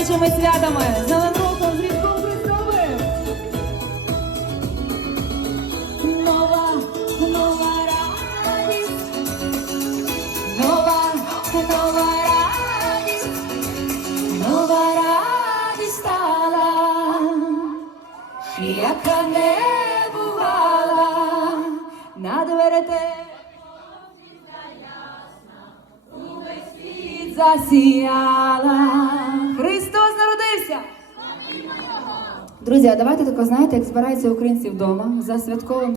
наступаючими святами. З Новим роком з Різдвом Христовим! Нова, нова радість, нова, нова радість, нова радість стала, яка не бувала. Над верете. Засіяла. Друзі, а давайте тако знаєте, як збираються українці вдома за святковим